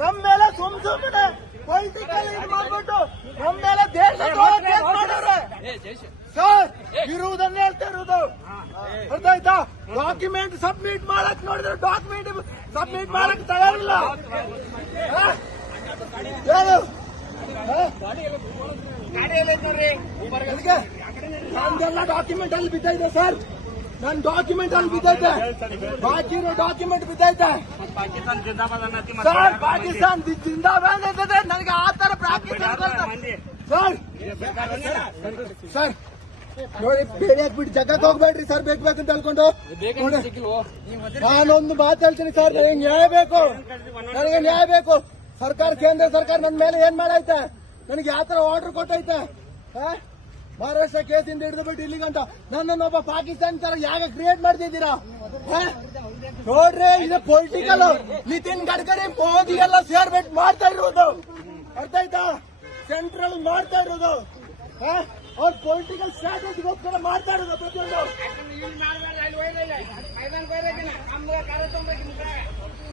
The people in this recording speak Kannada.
ನಮ್ಮ ಮೇಲೆ ಸುಮ್ಮನೆ ಪೊಲಿಟಿಕಲ್ ಮಾಡ್ಬಿಟ್ಟು ನಮ್ಮ ಮೇಲೆ ದೇಶದ್ರೋಹ ಸರ್ ಇರುವುದನ್ನ ಹೇಳ್ತಾ ಇರುವುದು ಅರ್ಥ ಆಯ್ತಾ? ಡಾಕ್ಯುಮೆಂಟ್ ಸಬ್ಮಿಟ್ ಮಾಡಕ್ ನೋಡಿದ್ರೆ ಡಾಕ್ಯುಮೆಂಟ್ ಸಬ್ಮಿಟ್ ಮಾಡಕ್ ತಯಾರಿಲ್ಲ. ನಂದೆಲ್ಲ ಡಾಕ್ಯುಮೆಂಟ್ ಅಲ್ಲಿ ಬಿದ್ದೈತೆ ಸರ್, ನನ್ನ ಡಾಕ್ಯುಮೆಂಟ್ ಅಲ್ಲಿ ಬಿದ್ದೈತೆ, ಬಾಕಿ ಇರೋ ಡಾಕ್ಯುಮೆಂಟ್ ಬಿದ್ದೈತೆ ಸರ್. ಪಾಕಿಸ್ತಾನ ಜಿಂದಾಬಾದ್ ಅಂತಂದ್ರೆ ನನಗೆ ಆ ತರ ಸರ್ ಸರ್ ನೋಡಿ ಬೇಡಿ ಹಾಕ್ಬಿಟ್ಟು ಜಗಕ್ಕೆ ಹೋಗ್ಬೇಡ್ರಿ ಸರ್. ಬೇಕಂತ ಅನ್ಕೊಂಡು ನಾನೊಂದು ಮಾತಾಡ್ತೀನಿ ಸರ್. ನನಗೆ ನ್ಯಾಯ ಬೇಕು, ನನಗೆ ನ್ಯಾಯ ಬೇಕು. ಸರ್ಕಾರ, ಕೇಂದ್ರ ಸರ್ಕಾರ ನನ್ನ ಮೇಲೆ ಏನ್ ಮಾಡೈತೆ, ನನಗೆ ಯಾವ ತರ ಆರ್ಡರ್ ಕೊಟ್ಟೈತೆ? ಮಹಾರಾಷ್ಟ್ರ ಕೇಸಿಂದ ಹಿಡಿದು ಬಿಟ್ಟು ಇಲ್ಲಿಗಂತ ನನ್ನೊಬ್ಬ ಪಾಕಿಸ್ತಾನ ತರ ಯಾಕೆ ಕ್ರಿಯೇಟ್ ಮಾಡ್ತಿದ್ದೀರಾ? ನೋಡ್ರಿ, ಇದು ಪೊಲಿಟಿಕಲ್. ನಿತಿನ್ ಗಡ್ಕರಿ ಮೋದಿ ಎಲ್ಲ ಸೇರ್ಬಿಟ್ಟು ಮಾಡ್ತಾ ಇರೋದು, ಅರ್ಥ ಆಯ್ತಾ? ಸೆಂಟ್ರಲ್ ಮಾಡ್ತಾ ಇರೋದು ಅವ್ರ ಪೊಲಿಟಿಕಲ್ ಸ್ಟ್ರಾಟಜಿಗೋಸ್ಕರ ಮಾಡ್ತಾ ಇರೋದು ಪ್ರತಿಯೊಂದು.